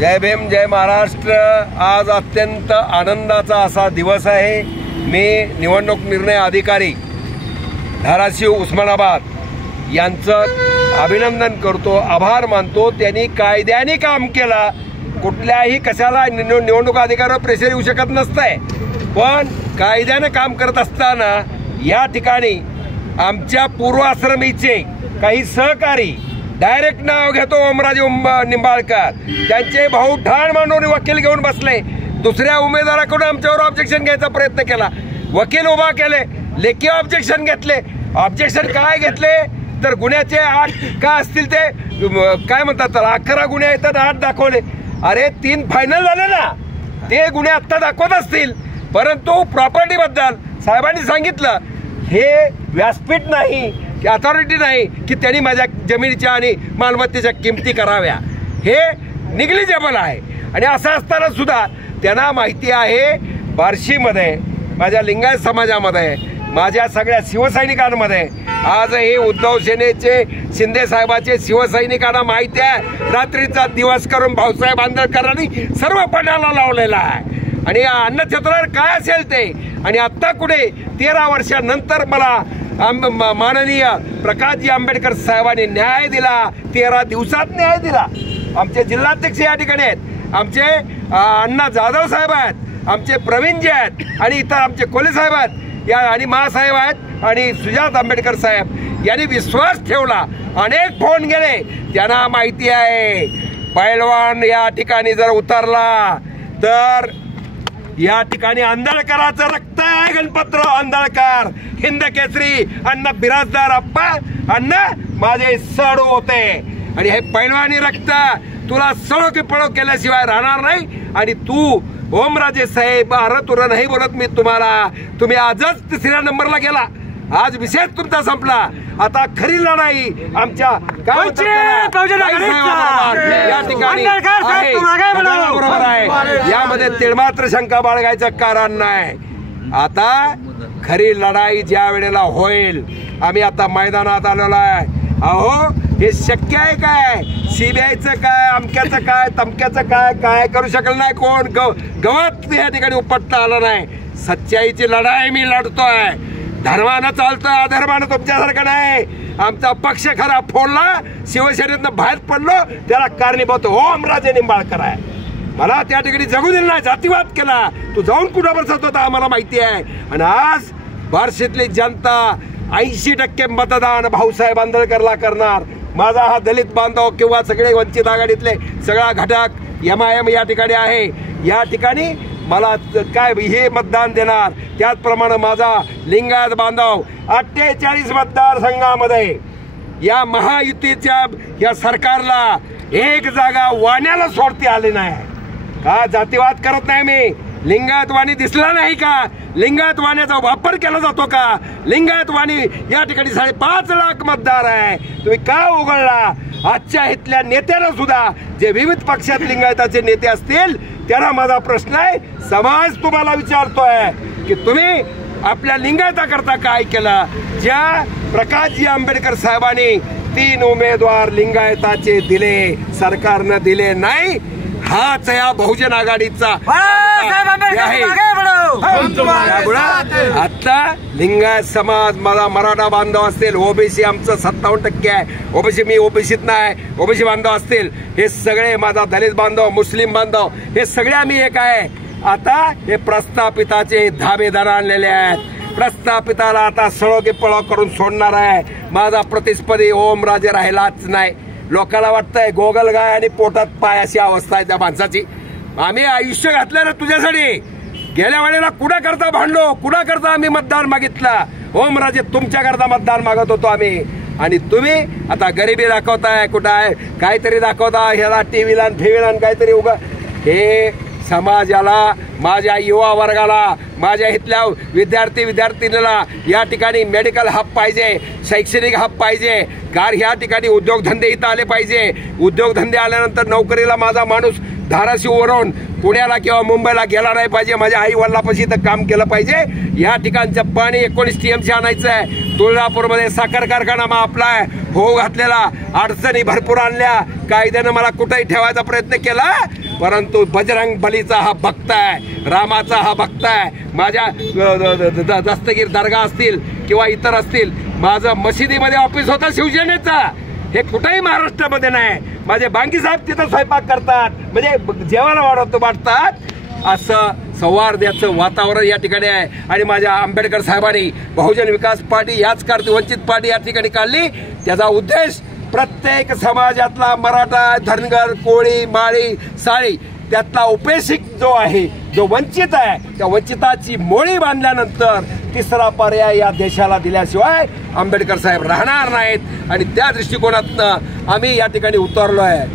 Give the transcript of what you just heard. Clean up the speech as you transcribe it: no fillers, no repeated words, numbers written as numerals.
जय भीम जय महाराष्ट्र। आज अत्यंत आनंदाचा असा दिवस आहे। मी निवडणूक निर्णय अधिकारी धाराशिव उस्मानाबाद यांचं अभिनंदन करतो, आभार मानतो। त्यांनी कायद्याने काम केला। कुठल्याही कशाला निवडणूक अधिकाऱ्यावर प्रेशर येऊ शकत नसतंय, पण कायद्याने काम करत असताना या ठिकाणी आमच्या पूर्वाश्रमीचे काही सहकारी डायरेक्ट नाव घेतो ओमराजे निंबाळकर, त्यांचे भाऊ ठाण मांडून वकील घेऊन बसले। दुसऱ्या उमेदवाराकडून आमच्यावर ऑब्जेक्शन घ्यायचा प्रयत्न केला, वकील उभा केले, लेखी ऑब्जेक्शन घेतले। ऑब्जेक्शन काय घेतले तर गुन्ह्याचे 8 काय असतील ते काय म्हणतात तर 11 गुन्हे आहेत, 8 दाखवले। अरे 3 फायनल झाले ना, ते गुन्हे आत्ता दाखवत असतील, परंतु प्रॉपर्टी बद्दल साहेबांनी सांगितलं हे व्यासपीठ नाही, अथॉरिटी नाही की त्यांनी माझ्या जमिनीच्या आणि मालमत्तेच्या किमती कराव्या, हे निग्लिजेबल आहे। आणि असं असताना सुद्धा त्यांना माहिती आहे बार्शीमध्ये, माझ्या लिंगायत समाजामध्ये, माझ्या सगळ्या शिवसैनिकांमध्ये आजही उद्धव सेनेचे शिंदे साहेबाचे शिवसैनिकांना माहिती आहे रात्रीचा दिवस करून भाऊसाहेब आंदळकरांनी सर्व पणाला लावलेला आहे। आणि अन्नछत्रावर काय असेल ते, आणि आत्ता कुठे 13 वर्षानंतर मला माननीय प्रकाशजी आंबेडकर साहेबांनी न्याय दिला, 13 दिवसात न्याय दिला। आमचे जिल्हाध्यक्ष या ठिकाणी आहेत, आमचे अण्णा जाधव साहेब आहेत, आमचे प्रवीणजी आहेत, आणि इतर आमचे कोले साहेब आहेत या, आणि महासाहेब आहेत, आणि सुजात आंबेडकर साहेब यांनी विश्वास ठेवला। अनेक फोन गेले, त्यांना माहिती आहे पैलवान या ठिकाणी जर उतरला तर या ठिकाणी आंदळकरांचं रक्त आहे। गणपतराव आंदळकर हिंद केसरी अण्णा बिराजदार अप्पा अण्णा माझे सडू होते, आणि हे पैलवानी रक्त तुला सडो की पळो केल्याशिवाय राहणार नाही। आणि तू ओमराजे साहेब तुला नाही बोलत मी तुम्हाला, तुम्ही आजच 3ऱ्या नंबरला गेला, आज विषय तुमचा संपला। आता खरी लढाई आमच्या या ठिकाणी बरोबर आहे, यामध्ये तिळमात्र शंका बाळगायचं कारण नाही। आता खरी लढाई ज्या वेळेला होईल, आम्ही आता मैदानात आलेलो आहे। अहो हे शक्य आहे काय? सीबीआयचं काय, अमक्याचं काय, तमक्याचं काय, काय करू शकलं नाही कोण, गवत या ठिकाणी उपटता आलं नाही। सच्चाईची लढाई मी लढतोय, धर्मानं चालतोय, अधर्मानं तुमच्यासारखं नाही। आमचा पक्ष खरा फोडला, शिवसेनेतनं बाहेर पडलो, त्याला कारणीभूत ओमराजे निंबाळकर आहे। मला त्या ठिकाणी जगू दिलं नाही, जातीवाद केला, तू जाऊन कुठं बसत होता आम्हाला माहिती आहे। आणि आज बार्शीतली जनता 80% मतदान भाऊसाहेब आंदळकरला करणार। माझा हा दलित बांधव किंवा सगळे वंचित आघाडीतले सगळा घटक MIM या ठिकाणी आहे, या ठिकाणी मला काय हे मतदान देणार। त्याचप्रमाणे माझा लिंगायत बांधव 48 मतदारसंघामध्ये या महायुतीच्या या सरकारला एक जागा वाण्याला सोडती आली नाही। का जातीवाद करत नाही मी, लिंगायत वाणी दिसला नाही का? लिंगायत वाण्याचा वापर केला जातो का? लिंगायत वाणी या ठिकाणी 5.5 लाख मतदार आहे, तुम्ही का उघडला? आजच्या इथल्या नेत्यांना सुद्धा, जे विविध पक्षात लिंगायताचे नेते असतील त्यांना माझा प्रश्न आहे, समाज तुम्हाला विचारतोय की तुम्ही आपल्या लिंगायताकरता काय केलं? ज्या प्रकाशजी आंबेडकर साहेबांनी 3 उमेदवार लिंगायताचे दिले, सरकारनं दिले नाही, हाच या बहुजन आघाडीचा आहे। आता लिंगायत समाज, मला मराठा बांधव असतील, ओबीसी आमचं 57% आहे, ओबीसी मी ओबीसीत नाही, ओबीसी बांधव असतील, हे सगळे माझा दलित बांधव, मुस्लिम बांधव, हे सगळे आम्ही एक आहे। आता हे प्रस्थापिताचे धाबेदार आणलेले आहेत, प्रस्थापिताला आता सळो की पळो करून सोडणार आहे। माझा प्रतिस्पर्धी ओमराजे राहिलाच नाही। लोकांना वाटतंय गोगल गाय आणि पोटात पाय अशी अवस्था आहे त्या माणसाची। आम्ही आयुष्य घातलं ना तुझ्यासाठी, गेल्या वेळेला कुणा करता भांडलो, कुणा करता आम्ही मतदान मागितला? ओमराजे तुमच्या करता मतदान मागत होतो आम्ही, आणि तुम्ही आता गरिबी दाखवताय, कुठं आहे काहीतरी दाखवता, ह्याला टीव्हीला ठेवीला काहीतरी उगा। हे समाजाला, माझ्या युवा वर्गाला, माझ्या इथल्या विद्यार्थीनीला या ठिकाणी मेडिकल हब पाहिजे, शैक्षणिक हब पाहिजे, ह्या ठिकाणी उद्योगधंदे इथं आले पाहिजे। उद्योगधंदे आल्यानंतर नोकरीला माझा माणूस धाराशिववरून पुण्याला किंवा मुंबईला गेला नाही पाहिजे, माझ्या आई वडिलापाशी इथं काम केलं पाहिजे। या ठिकाणचं पाणी 19 TMC आणायचं आहे। तुळजापूरमध्ये साखर कारखाना आपला आहे, हो घातलेला, अडचणी भरपूर आणल्या, कायद्यानं मला कुठेही ठेवायचा प्रयत्न केला, परंतु बजरंग बलीचा हा भक्त आहे, रामाचा हा भक्त आहे. माझ्या दस्तगीर दर्गा असतील किंवा इतर असतील, माझं मशिदीमध्ये ऑफिस होतं शिवसेनेचा. हे कुठेही महाराष्ट्रामध्ये नाही. माझे बांगी साहेब तिथं स्वयंपाक करतात, म्हणजे जेवण वाढतात. असं सौहार्दाचं वातावरण या ठिकाणी आहे. आणि माझ्या आंबेडकर साहेबांनी बहुजन विकास पार्टी याच करते, वंचित पार्टी या ठिकाणी काढली. त्याचा उद्देश प्रत्येक समाजातला मराठा, धनगर, कोळी, माळी, साळी त्यातला उपेक्षित जो आहे, जो वंचित आहे, त्या वंचिताची मोळी बांधल्यानंतर तिसरा पर्याय या देशाला दिल्याशिवाय आंबेडकर साहेब राहणार नाहीत. आणि त्या दृष्टिकोनातनं आम्ही या ठिकाणी उतरलो आहे.